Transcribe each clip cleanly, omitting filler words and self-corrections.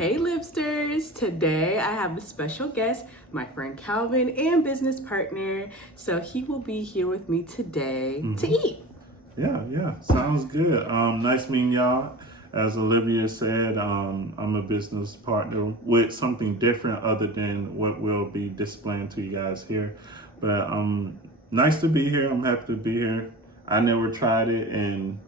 Hey Lipsters! Today I have a special guest, my friend Calvin and business partner. So he will be here with me today to eat. Yeah, sounds good. Nice meeting y'all. As Olivia said, I'm a business partner with something different other than what we'll be displaying to you guys here. But nice to be here. I'm happy to be here. I never tried it, and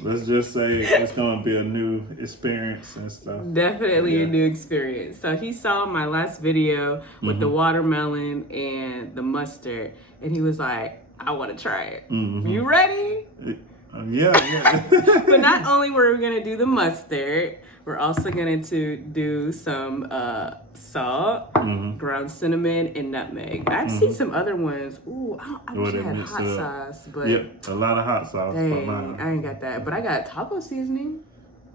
let's just say it's going to be a new experience and stuff. Definitely a new experience. So he saw my last video with the watermelon and the mustard, and he was like, I want to try it. You ready? Yeah. But not only were we going to do the mustard, we're also going to do some salt, ground cinnamon, and nutmeg. I've seen some other ones. Ooh, I wish I had hot sauce. But yeah, a lot of hot sauce. dang, I ain't got that. But I got taco seasoning.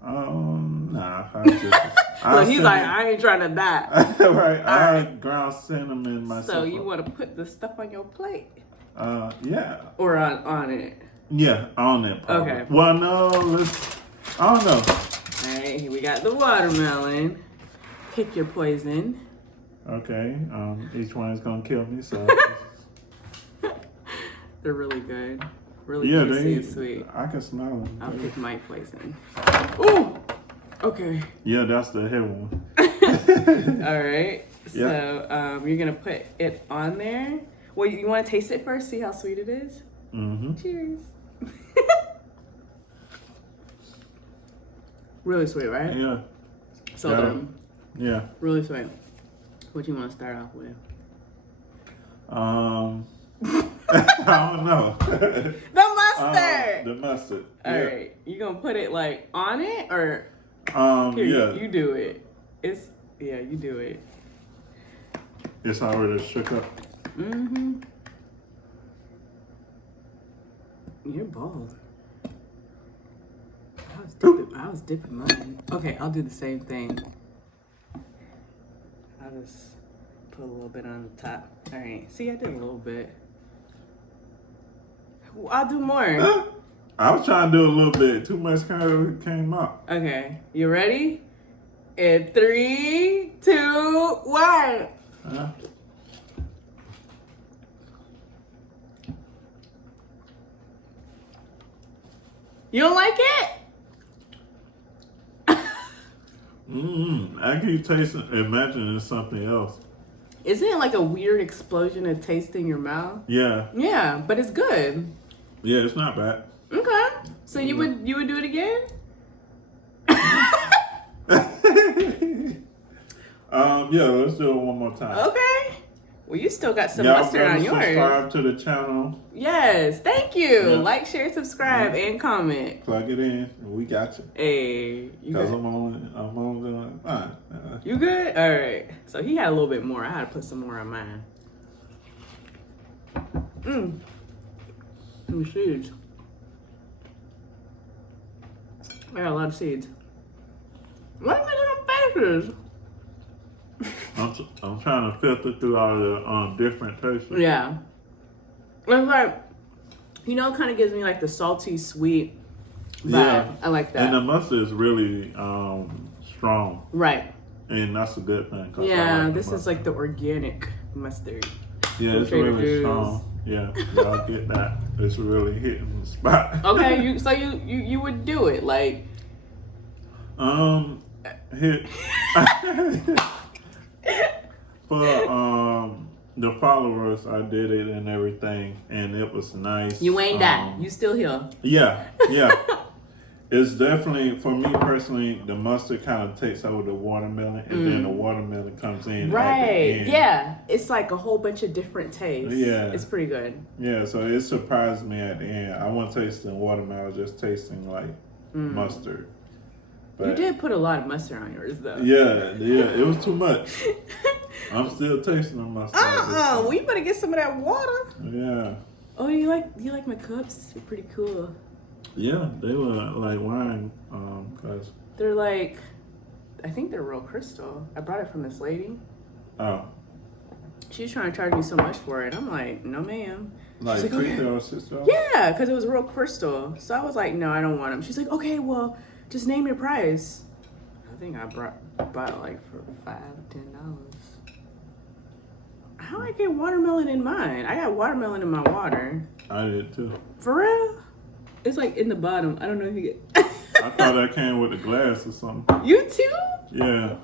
Nah. Look, he's like, I ain't trying to die. Right, I ground cinnamon myself. So you want to put the stuff on your plate? Yeah. Or on it? Yeah, on it. Probably. Okay. Well, no, I don't know. All right, here we got the watermelon. Pick your poison. Okay. Each one is gonna kill me, so. They're really good. Really juicy and sweet. I can smell them. I'll pick my poison. Ooh. Okay. Yeah, that's the heavy one. All right. Yeah. So you're gonna put it on there. Well, you want to taste it first? See how sweet it is. Cheers. Really sweet, right? Yeah. So yeah. Really sweet. What do you want to start off with? I don't know. The mustard. The mustard. All right. You gonna put it like on it or? Yeah. You do it. You do it. It's already shook up. You're bald. I was dipping mine. Okay, I'll do the same thing. I'll just put a little bit on the top. All right. See, I did a little bit. I'll do more. I was trying to do a little bit. Too much kind of came out. Okay. You ready? In 3, 2, 1. You don't like it? I keep tasting, imagining something else. Isn't it like a weird explosion of taste in your mouth? Yeah. Yeah, but it's good. Yeah, it's not bad. Okay. So you would do it again? Yeah, let's do it one more time. Okay. Well, you still got some mustard on yours. Subscribe to the channel. Yes, thank you. Yeah. Like, share, subscribe, and comment. Plug it in, and we got you. Hey, you Because good? I'm on fine. You good? All right. So he had a little bit more. I had to put some more on mine. And seeds. I got a lot of seeds. Why are you making them faces? I'm trying to filter through all the different tastes. Yeah. It's like, it kind of gives me like the salty, sweet vibe. Yeah. I like that. And the mustard is really strong. Right. And that's a good thing. Yeah, this is like the organic mustard. Yeah, it's really strong. Yeah, y'all get that. It's really hitting the spot. Okay, you would do it like. Hit. For the followers, I did it and everything, and it was nice. You ain't died. You still here. Yeah. It's definitely, for me personally, the mustard kind of takes over the watermelon, and then the watermelon comes in. Right. At the end. Yeah. It's like a whole bunch of different tastes. Yeah. It's pretty good. Yeah, so it surprised me at the end. I wasn't tasting watermelon, just tasting like mustard. But you did put a lot of mustard on yours, though. Yeah, it was too much. I'm still tasting the mustard. Well, you better get some of that water. Yeah. Oh, you like my cups? They're pretty cool. Yeah, they were like wine, cause they're like, I think they're real crystal. I brought it from this lady. Oh. She's trying to charge me so much for it. I'm like, no, ma'am. Like $3 or $6? Yeah, because it was real crystal. So I was like, no, I don't want them. She's like, okay, well, just name your price. I think I bought it like for $5-10. How I get watermelon in mine? I got watermelon in my water. I did too. For real? It's like in the bottom. I don't know if you get. I thought that came with the glass or something. You too? Yeah.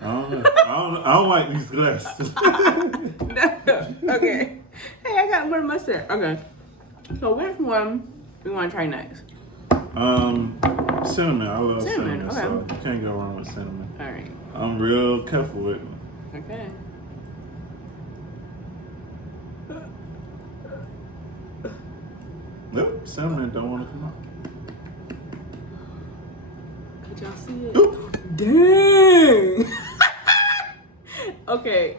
I don't know. I don't like these glasses. No. Okay. Hey, I got more mustard. Okay. So which one we want to try next? Cinnamon. I love cinnamon, Okay. so you can't go wrong with cinnamon. All right. I'm real careful with it. Okay. Nope, cinnamon don't want to come out. Could y'all see it? Oop. Dang. Okay.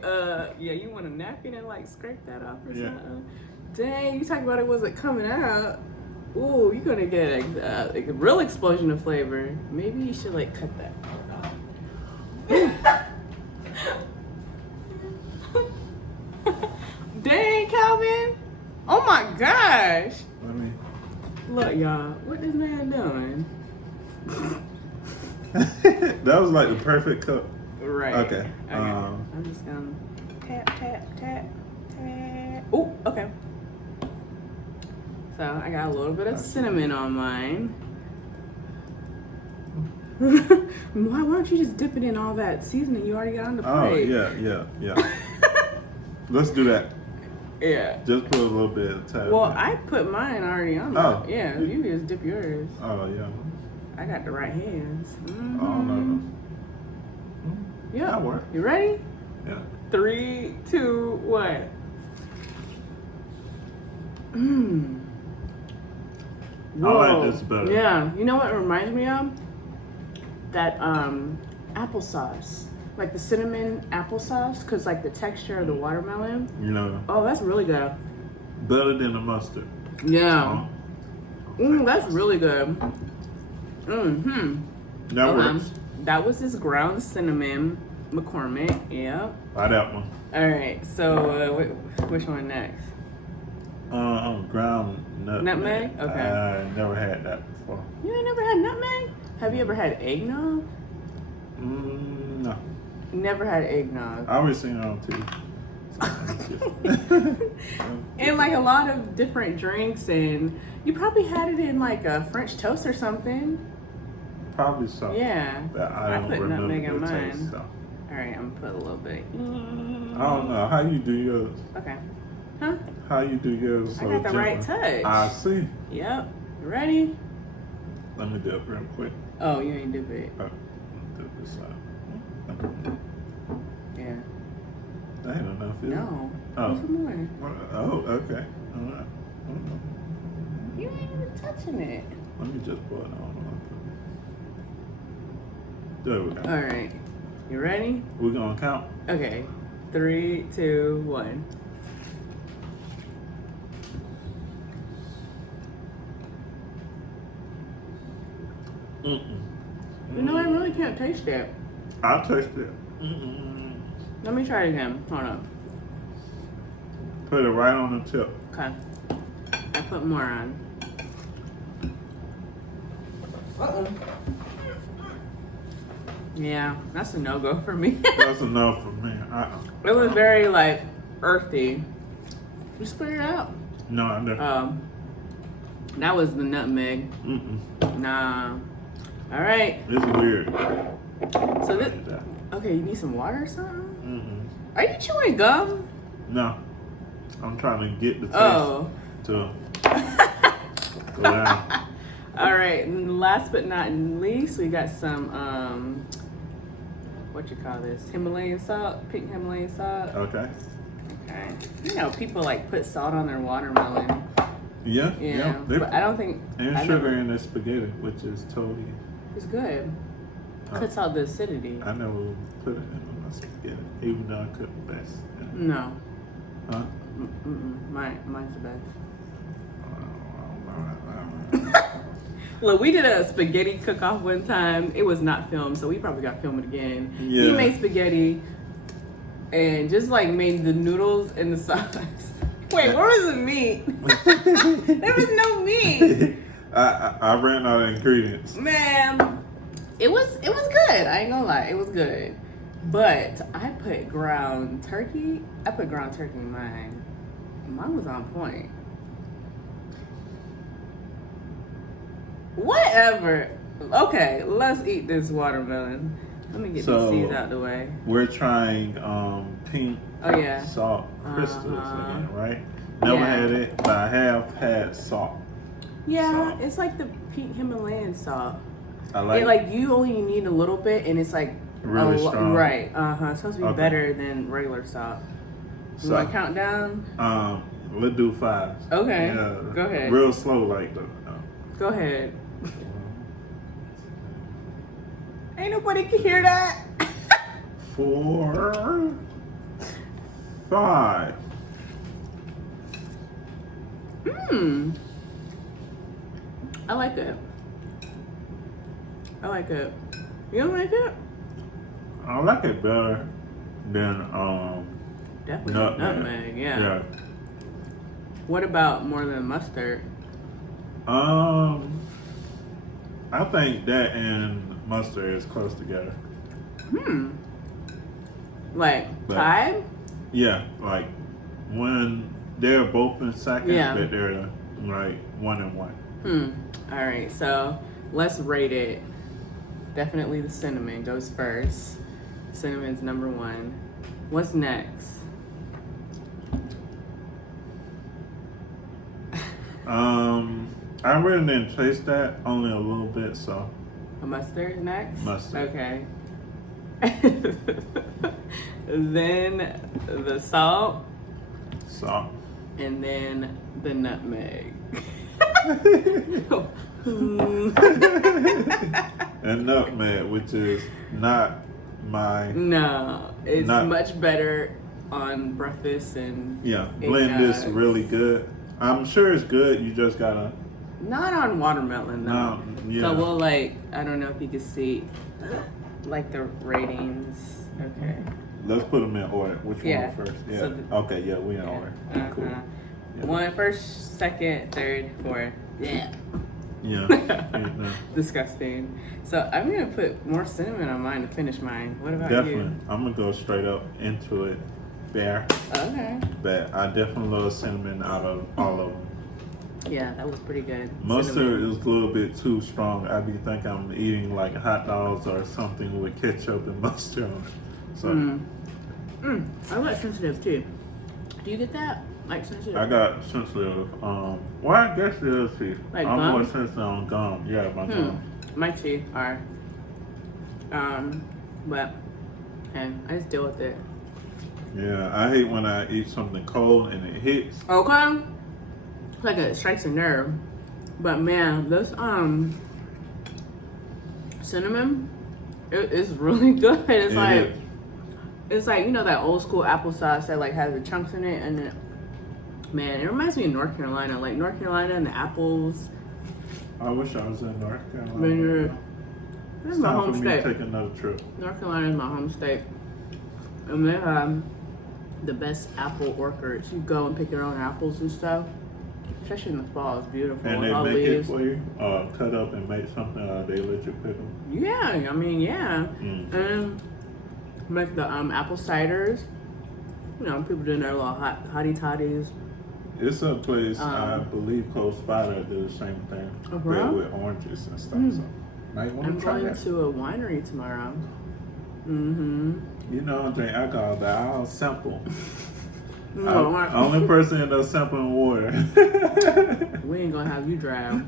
Yeah. You want a napkin and like scrape that off or something? Dang. You talking about it wasn't coming out. Ooh, you're gonna get a real explosion of flavor. Maybe you should like cut that part off. Dang, Calvin! Oh my gosh! Let me. Look, y'all, what this man doing? That was like the perfect cup. Right. Okay. I'm just gonna tap, tap, tap, tap. Oh, okay. So I got a little bit of cinnamon on mine. Why don't you just dip it in all that seasoning you already got on the plate? Oh, yeah. Let's do that. Yeah. Just put a little bit of time. Well, I put mine already on there. Oh. Yeah, you can just dip yours. Oh, yeah. I got the right hands. Mm-hmm. Oh, no. Yeah. That work. You ready? Yeah. 3, 2, 1. Mmm. I like this better. Yeah. You know what it reminds me of? That applesauce. Like the cinnamon applesauce, because like the texture of the watermelon. You know, Oh, that's really good. better than the mustard. Yeah. That's really good. Mm-hmm. That works. That was this ground cinnamon McCormick. Yeah. Buy that one. All right. So which one next? Ground nutmeg. Nutmeg? Okay. I never had that before. You ain't never had nutmeg? Have you ever had eggnog? No. Never had eggnog. I always seen it on TV. And like a lot of different drinks, and you probably had it in like a French toast or something. Probably so. Yeah. But I don't put remember nutmeg in the mine. taste. So. All right, I'm gonna put a little bit. I don't know how you do yours. Okay. Huh? How you do yours? I got the right touch. I see. Yep. You ready? Let me do it real quick. Oh, you ain't dip it. Do this side. Yeah. That ain't enough, is it? No. Oh. Put some more. Oh, okay. All right. You ain't even touching it. Let me just pour it on. There we go. All right. You ready? We're going to count. Okay. 3, 2, 1. You know, I really can't taste it. I'll taste it. Let me try it again. Hold on. Put it right on the tip. Okay. I put more on. Yeah, that's a no-go for me. That's enough for me. It was very, like, earthy. You spit it out. No, I never. That was the nutmeg. Nah. All right. It's weird. So this. Okay, you need some water or something? Are you chewing gum? No. I'm trying to get the taste to go down. All right. And last but not least, we got some what you call this? Himalayan salt, pink Himalayan salt. Okay. Okay. You know, people like put salt on their watermelon. Yeah. But I don't think. And sugar in their spaghetti, which is totally. It's good. Cuts out the acidity. I never put it in my spaghetti, even though I cook the best. Yeah. No. Huh? Mine's the best. Look, we did a spaghetti cook-off one time. It was not filmed, so we probably got to film it again. Yeah. He made spaghetti and just like made the noodles and the sauce. Wait, where was the meat? There was no meat. I ran out of ingredients. Man, it was good. good. I ain't gonna lie, it was good. But I put ground turkey. I put ground turkey in mine. Mine was on point. Whatever. Okay, let's eat this watermelon. Let me get these seeds out the way. We're trying pink salt crystals again, right? Never had it, but I have had salt. Yeah, it's like the pink Himalayan salt. I like it. Like you only need a little bit, and it's like really strong. Right. It's supposed to be better than regular salt. You want to count down? We'll do 5. Okay. Yeah. Go ahead. Real slow, like the. Go ahead. Ain't nobody can hear that. 4, 5. I like it. I like it. You don't like it? I like it better than Definitely nutmeg. Yeah. What about more than mustard? I think that and mustard is close together. Like tied? Yeah, like when they're both in second, but they're like 1 and 1. All right, so let's rate it. Definitely the cinnamon goes first. Cinnamon's number 1. What's next? I really didn't taste that, only a little bit, so. A mustard next? Mustard. Okay. Then the salt. Salt. And then the nutmeg. And nutmeg, which is not my. No, it's much better on breakfast and. Yeah, blend this really good. I'm sure it's good. You just gotta. Not on watermelon though. No, yeah. So we'll I don't know if you can see, like the ratings. Okay. Let's put them in order. Which one first? Yeah. So okay. Yeah, we in order. Cool. Yeah. 1 first, second, third, fourth. Yeah. Yeah. Disgusting. So I'm gonna put more cinnamon on mine to finish mine. What about you? I'm gonna go straight up into it. There. Okay. But I definitely love cinnamon out of all of them. Yeah, that was pretty good. Mustard is a little bit too strong. I be thinking I'm eating like hot dogs or something with ketchup and mustard on it. So. I like sensitive too. Do you get that? Like sensitive? I got sensitive. Well, I guess it is teeth. Like I'm gum? more sensitive on gum. Yeah, my gum. My teeth are. But hey, I just deal with it. Yeah, I hate when I eat something cold and it hits. Okay. It's like it strikes a nerve. But man, this cinnamon, it is really good. It's like you know that old school applesauce that like has the chunks in it, and then man, it reminds me of North Carolina. Like North Carolina and the apples. I wish I was in North Carolina. This is my home state. Take another trip. North Carolina is my home state, and they have the best apple orchards. You go and pick your own apples and stuff. Especially in the fall, it's beautiful. And they make it for you, cut up and make something. They let you pick them. Yeah, I mean, yeah. And make the apple ciders. You know, people doing their little hottie toddies. It's a place I believe close by that do the same thing, but with oranges and stuff. So might want to try that. I'm going to a winery tomorrow. You know, I drink alcohol, but I'll sample. No, only person that does sampling water. We ain't gonna have you drown.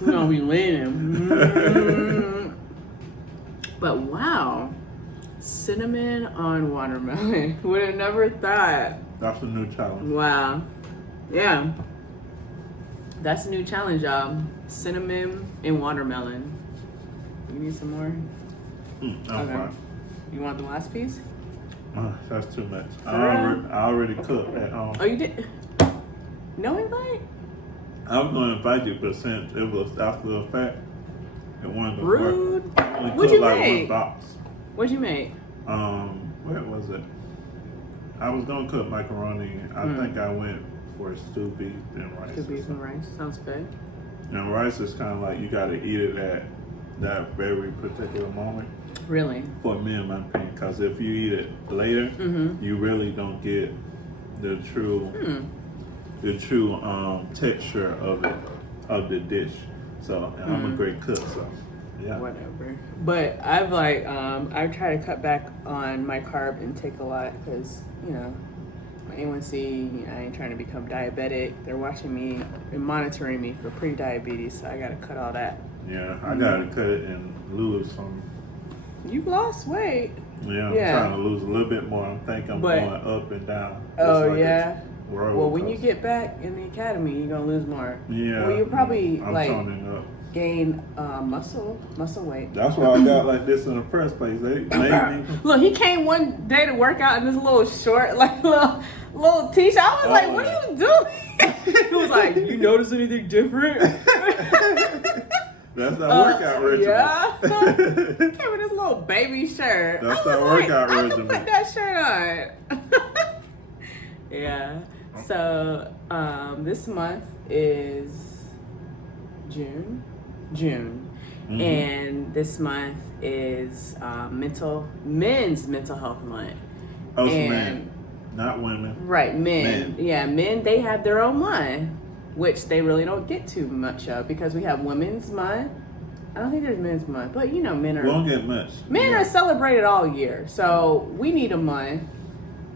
We're gonna be leaning. But wow, cinnamon on watermelon. Would have never thought. That's a new challenge. Wow. Yeah. That's a new challenge, y'all. Cinnamon and watermelon. You need some more? I'm fine. You want the last piece? That's too much. I already cooked at home. Oh, you did? No invite? I was going to invite you, but since it was after the fact, it wasn't going to work. Rude. What'd you make? What'd you make? Where was it? I was going to cook macaroni. I think I went for stew beef and rice. Stew beef and rice. Sounds good. And rice is kind of like you got to eat it at that very particular moment. Really? For me, in my opinion, because if you eat it later, you really don't get the true texture of the dish. So, and I'm a great cook, so yeah. Whatever. But I've I try to cut back on my carb intake a lot because my A1C. I ain't trying to become diabetic. They're watching me and monitoring me for pre-diabetes, so I gotta cut all that. Yeah, I gotta cut it and lose some. You've lost weight. Yeah, I'm trying to lose a little bit more. I'm thinking I'm going up and down. Well, when you get back in the academy, you're gonna lose more. Yeah. Well, you probably I'm toning up. Gain muscle weight. That's why I got like this in the first place. They made me. Look, he came one day to work out in this little short, like little t-shirt. I was like, "What are you doing?" He was like, "You notice anything different?" That's that workout regimen. Yeah. Came with this little baby shirt. That's that workout regimen. I can put that shirt on. Yeah. So this month is June, and this month is men's mental health month. Oh, so men, not women. Right, men. Yeah, men. They have their own month, which they really don't get too much of because we have Women's Month. I don't think there's Men's Month, but men are. We don't get much. Men are celebrated all year, so we need a month.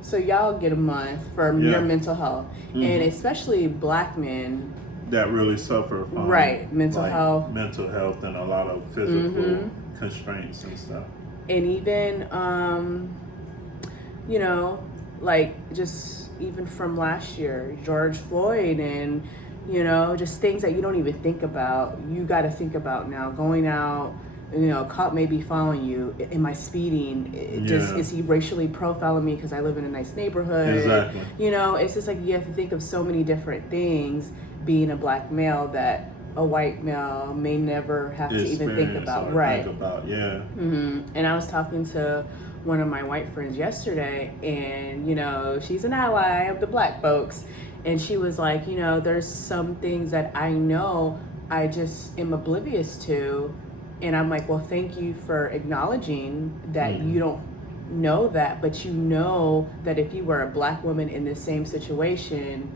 So y'all get a month for your mental health, and especially Black men that really suffer from mental health, and a lot of physical constraints and stuff. And even just even from last year, George Floyd, and just things that you don't even think about. You got to think about now. Going out, cop may be following you. Am I speeding? Is he racially profiling me because I live in a nice neighborhood? Exactly. It's just like you have to think of so many different things. Being a Black male that a white male may never have to even think about. Right. And I was talking to one of my white friends yesterday, and she's an ally of the Black folks, and she was like, there's some things that I know I just am oblivious to, and I'm like, well, thank you for acknowledging that you don't know that, but that if you were a Black woman in the same situation,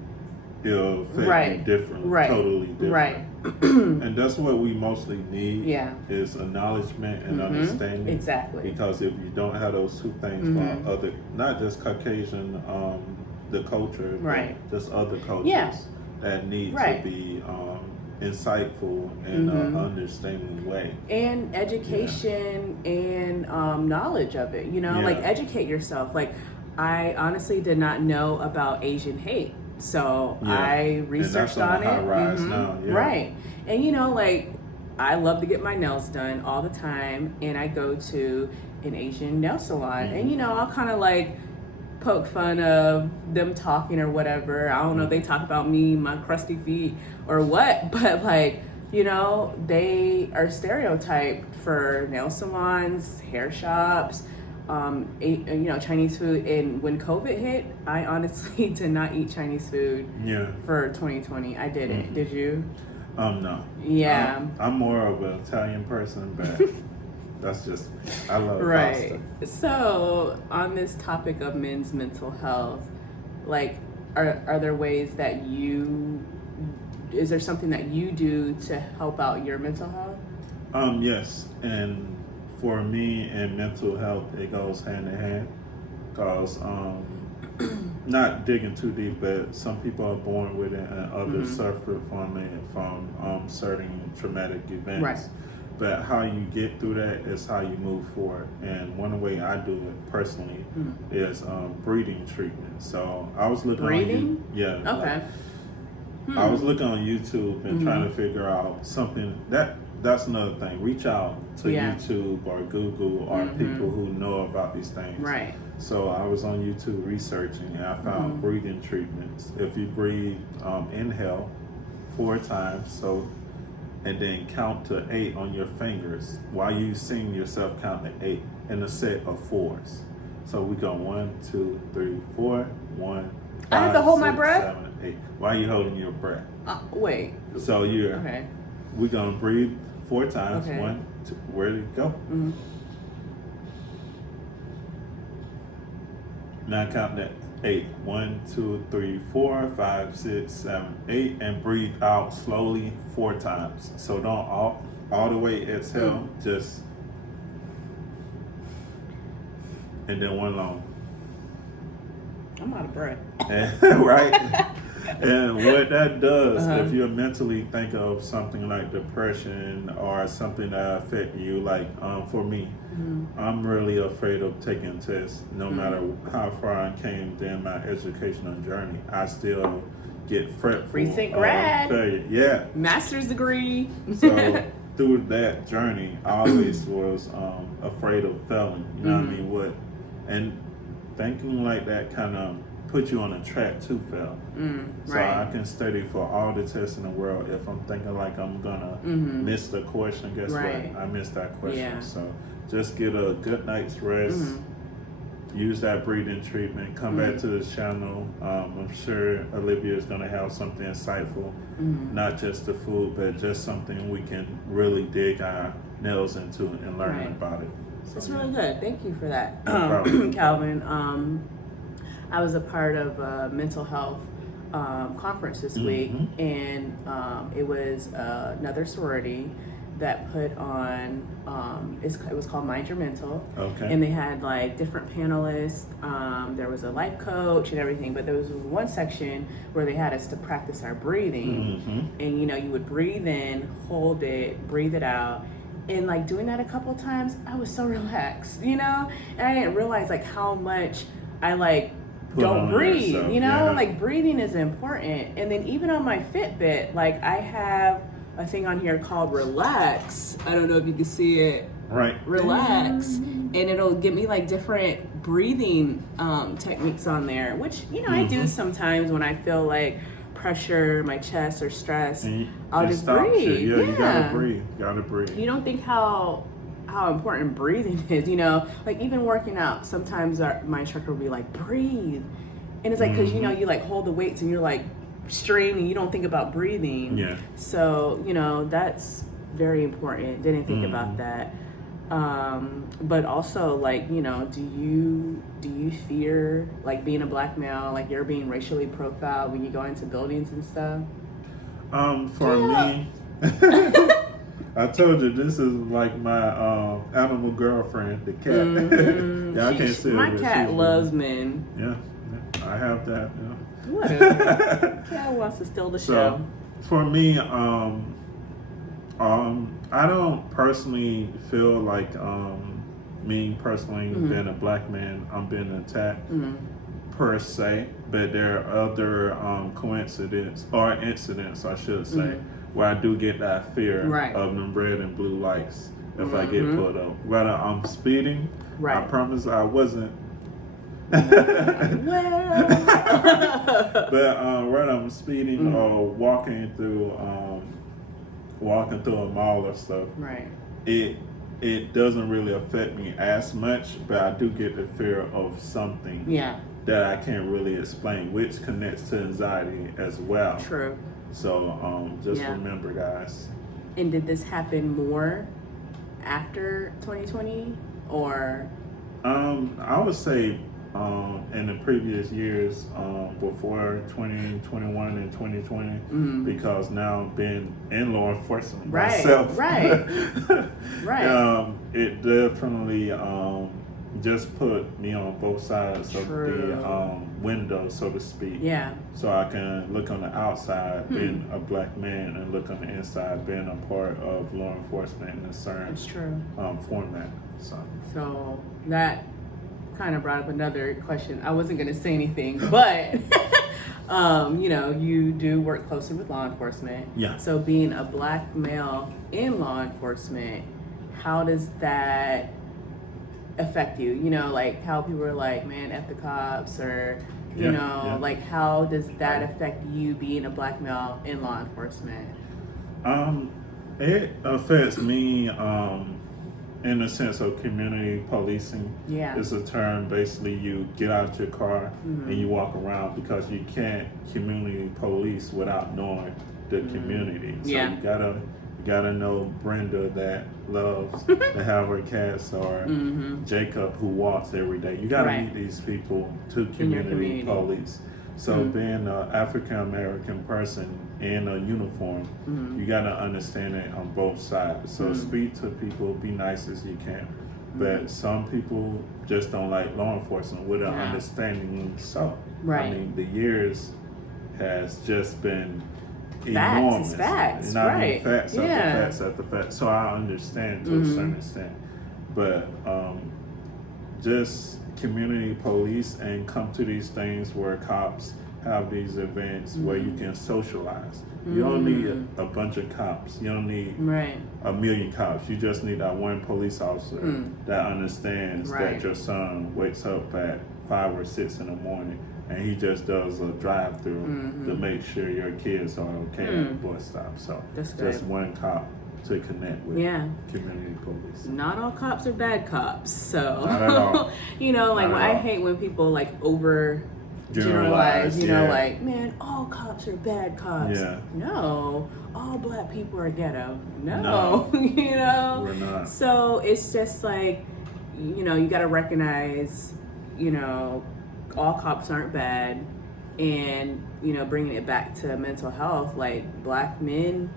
it'll affect you differently, totally different. Right. And that's what we mostly need is acknowledgement and understanding. Exactly. Because if you don't have those two things from other, not just Caucasian, the culture, but just other cultures that need to be insightful in an understanding way. And education and knowledge of it, like educate yourself. Like I honestly did not know about Asian hate. So I researched on it. High rise now, Right. And I love to get my nails done all the time, and I go to an Asian nail salon, and I'll kind of poke fun of them talking or whatever. I don't know if they talk about me, my crusty feet or what, but they are stereotyped for nail salons, hair shops, Chinese food. And when COVID hit, I honestly did not eat Chinese food for 2020. I didn't. Did you? No. Yeah. I'm more of an Italian person, but that's just me. I love pasta. So on this topic of men's mental health, are there ways that is there something that you do to help out your mental health? Yes, and for me and mental health, it goes hand in hand. Cause not digging too deep, but some people are born with it, and others suffer from it from certain traumatic events. Right. But how you get through that is how you move forward. And one way I do it personally is breathing treatment. So I was looking Okay. I was looking on YouTube and trying to figure out something that's another thing. Reach out to YouTube or Google or people who know about these things. Right. So I was on YouTube researching, and I found breathing treatments. If you breathe, inhale 4 times, and then count to 8 on your fingers while you sing yourself count to 8 in a set of 4s. So we go 1, 2, 3, 4. 1, 5, I have to hold 6, my breath. 7, 8. Why are you holding your breath? Wait. So we're gonna breathe 4 times. Okay. 1, Where did it go? Mm-hmm. Now count that 8. 1, 2, 3, 4, 5, 6, 7, 8, and breathe out slowly 4 times. So don't all the way exhale, just, and then one long. I'm out of breath. Right? And what that does, if you mentally think of something like depression or something that affect you, like for me, I'm really afraid of taking tests. No matter how far I came in my educational journey, I still get fretful. Recent grad. Failure. Yeah. Master's degree. So through that journey, I always was afraid of failing. You know what I mean? And thinking like that kind of put you on a track to fail. So I can study for all the tests in the world. If I'm thinking like I'm gonna miss the question, guess what? I missed that question. Yeah. So just get a good night's rest. Use that breathing treatment. Come back to this channel. I'm sure Olivia is gonna have something insightful, not just the food, but just something we can really dig our nails into and learn about it. So, That's really good. Thank you for that, No problem. Calvin. I was a part of a mental health conference this week, and it was another sorority that put on, it was called Mind Your Mental. Okay. And they had like different panelists. There was a life coach and everything, but there was one section where they had us to practice our breathing. And you would breathe in, hold it, breathe it out. And like doing that a couple times, I was so relaxed, and I didn't realize like how much I like don't breathe, yourself, like breathing is important. And then even on my Fitbit, like I have a thing on here called Relax. I don't know if you can see it. Right. Relax. And it'll give me like different breathing techniques on there, which, I do sometimes when I feel like pressure, my chest or stress. I'll just breathe. You gotta breathe. You gotta breathe. You don't think how important breathing is, like even working out, sometimes my instructor will be like, breathe. And it's like, cause you like hold the weights and you're like strained and you don't think about breathing. Yeah. So, that's very important. Didn't think about that. But also like, do you fear like being a black male, like you're being racially profiled when you go into buildings and stuff? For me, I told you this is like my animal girlfriend, the cat. I can't see it. My cat loves men. Yeah, I have that. Whatever. Cat wants to steal the show. For me, I don't personally feel like me personally being a black man, I'm being attacked per se, but there are other coincidences or incidents, I should say, where I do get that fear of them red and blue lights if I get pulled up. Whether I'm speeding, I promise I wasn't. But whether I'm speeding or walking through a mall or stuff, it doesn't really affect me as much, but I do get the fear of something that I can't really explain, which connects to anxiety as well. True. So just remember, guys. And did this happen more after 2020 or? I would say in the previous years before 2021 and 2020, because now being in law enforcement myself, it definitely just put me on both sides of the window, so to speak. Yeah. So I can look on the outside being a black man and look on the inside being a part of law enforcement in a certain format. So that kind of brought up another question. I wasn't going to say anything, but you do work closely with law enforcement. Yeah. So being a black male in law enforcement, how does that affect you? Like how people are like, man, F the cops, or like how does that affect you being a black male in law enforcement? It affects me in the sense of community policing. Yeah. It's a term, basically you get out your car and you walk around, because you can't community police without knowing the community. So you You gotta know Brenda that loves to have her cats, or Jacob who walks every day. You gotta meet these people to community police. So being an African American person in a uniform, you gotta understand it on both sides. So speak to people, be nice as you can. But some people just don't like law enforcement with an understanding. So I mean, the years has just been enormous. Facts, facts after facts after facts. So I understand to a certain extent. But just community police and come to these things where cops have these events where you can socialize. You don't need a bunch of cops. You don't need a million cops. You just need that one police officer that understands that your son wakes up at 5 or 6 in the morning and he just does a drive-through to make sure your kids are okay at the bus stop. So just one cop to connect with community police. Not all cops are bad cops. So not at all. You know, like I hate when people like over generalize, you know, like, man, all cops are bad cops. Yeah. No, all black people are ghetto. No. You know? We're not. So it's just like, you know, you got to recognize, you know, all cops aren't bad. And, you know, bringing it back to mental health, like black men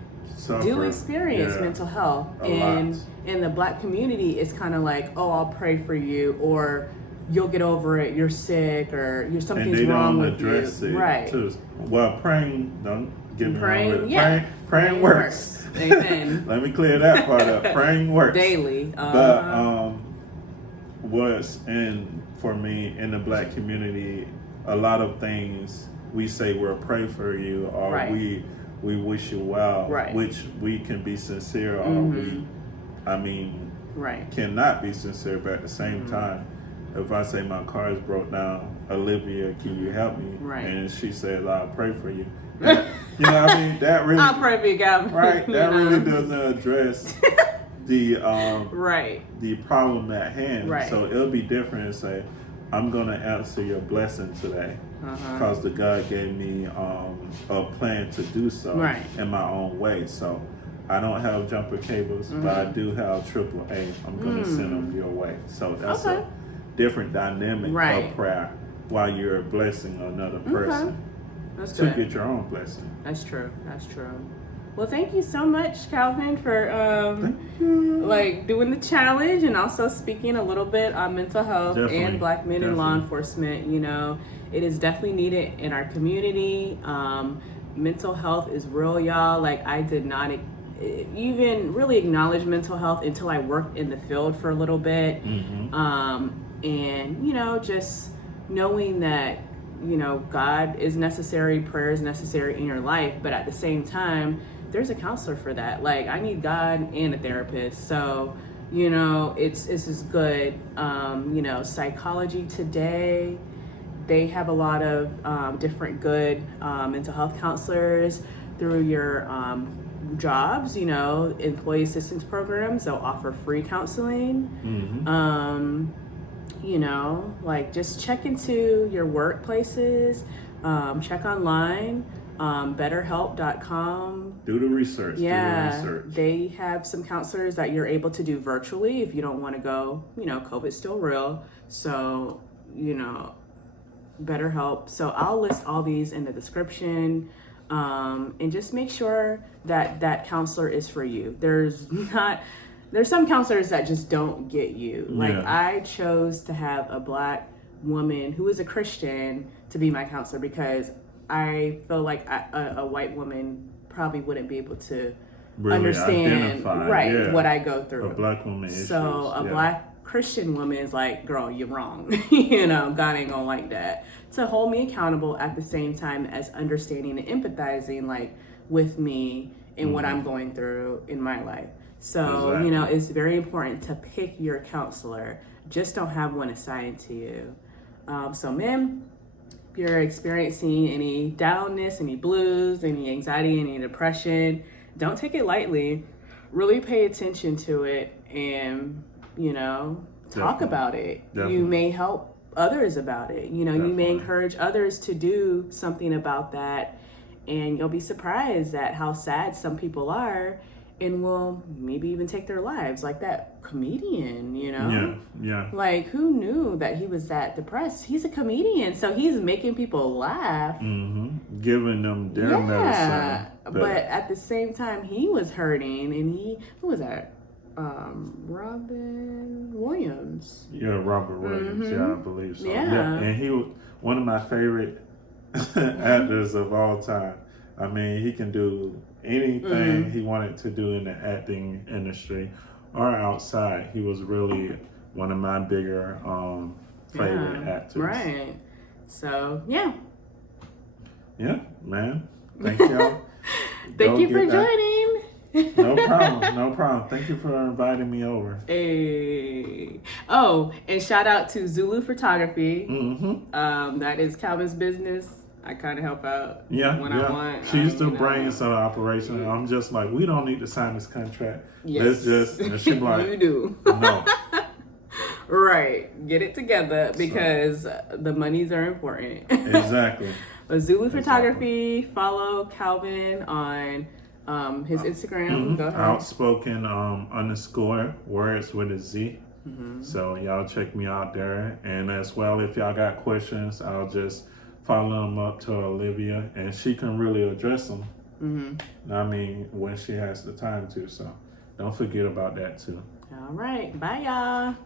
do experience mental health. And in the black community, it's kind of like, oh, I'll pray for you, or you'll get over it, you're sick, or something's wrong with you. And they don't address it. Right. Too. Well, praying, don't get me wrong with it. Praying works. Amen. Let me clear that part up. Praying works. Daily. But for me, in the black community, a lot of things we say we'll pray for you, or we wish you well, which we can be sincere, or we cannot be sincere, but at the same time, if I say my car is broke down, Olivia, can you help me? And she says, I'll pray for you. You know what I mean? That really, I'll pray for you, God. Right. That really doesn't address the problem at hand. So it'll be different and say, I'm going to answer your blessing today because the God gave me a plan to do so in my own way. So I don't have jumper cables, but I do have AAA. I'm going to send them your way. So that's a different dynamic of prayer while you're blessing another person to get your own blessing. That's true. Well, thank you so much, Calvin, for like doing the challenge and also speaking a little bit on mental health and black men in law enforcement. You know, it is definitely needed in our community. Mental health is real, y'all. Like, I did not even really acknowledge mental health until I worked in the field for a little bit. And, you know, just knowing that, you know, God is necessary, prayer is necessary in your life, but at the same time, there's a counselor for that. Like, I need God and a therapist. So, you know, it's is good. You know, Psychology Today, they have a lot of different good mental health counselors through your jobs, you know, employee assistance programs. They'll offer free counseling. You know, like, just check into your workplaces, check online, betterhelp.com. Do the research. They have some counselors that you're able to do virtually if you don't want to go. You know, COVID's still real. So, you know, BetterHelp. So I'll list all these in the description. And just make sure that that counselor is for you. There's some counselors that just don't get you. Like, I chose to have a black woman who is a Christian to be my counselor because I feel like a white woman probably wouldn't be able to really understand what I go through. A black woman issues. So a black Christian woman is like, girl, you're wrong. You know, God ain't gonna like that. To hold me accountable at the same time as understanding and empathizing, like, with me and what I'm going through in my life. So, you know, it's very important to pick your counselor. Just don't have one assigned to you. So, men, if you're experiencing any downness, any blues, any anxiety, any depression, don't take it lightly. Really pay attention to it and, you know, talk about it. You may help others about it. You know, you may encourage others to do something about that. And you'll be surprised at how sad some people are. and will maybe even take their lives, like that comedian, you know? Yeah. Like, who knew that he was that depressed? He's a comedian, so he's making people laugh. Giving them their medicine. But at the same time, he was hurting, and who was that? Robin Williams. Yeah, Robert Williams. Yeah, I believe so. Yeah. And he was one of my favorite actors of all time. I mean, he can do anything he wanted to do in the acting industry or outside. He was really one of my bigger favorite actors. Right. So, yeah. Yeah, man. Thank y'all. Thank you for joining. No problem. Thank you for inviting me over. Hey. Oh, and shout out to Zulu Photography. That is Calvin's business. I kind of help out when I want. She's the brains of the operation. I'm just like, we don't need to sign this contract. Yes. And she's like, you do. No. Right. Get it together because the monies are important. Exactly. But Zulu Photography, follow Calvin on his Instagram. Go ahead. Outspoken _ wordz with a Z. So y'all check me out there. And as well, if y'all got questions, I'll just follow them up to Olivia, and she can really address them. I mean, when she has the time to. So don't forget about that too. All right. Bye, y'all.